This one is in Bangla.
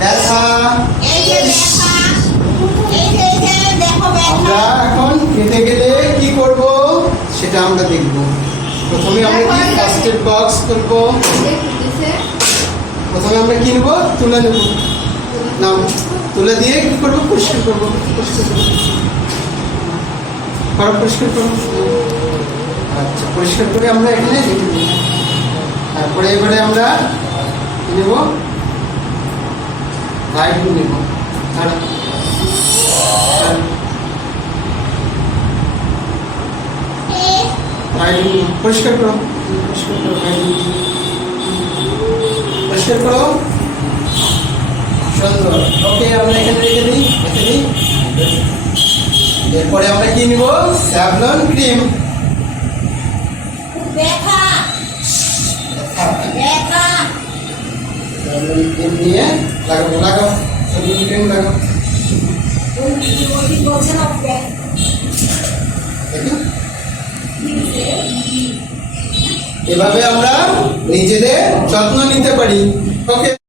ব্যথা। আমরা এখন খেতে গেলে কি করব সেটা আমরা দেখব। প্রথমে আমরা কি ফার্স্ট এড বক্স করব। প্রথমে আমরা কি নেব, তুলে নেব। না, তুলে দিয়ে কি করব, পরিষ্কার করব। পরিষ্কার করব। আচ্ছা, পরিষ্কার করে আমরা এখানে রেখে দেব। তারপরে এবারে আমরা কি নেব, ভাইটুল নেব। পরিষ্কার করো, পরিষ্কার করো। সুন্দর। ওকে, আমরা এখানে রেখে দিই। এরপরে আমরা কি নিব, স্যাভলন ক্রিম। স্যাভলন ক্রিম নিয়ে লাগাও। স্যাভলন ক্রিম লাগাও। এভাবে আমরা নিজেদের যত্ন নিতে পারি। ওকে।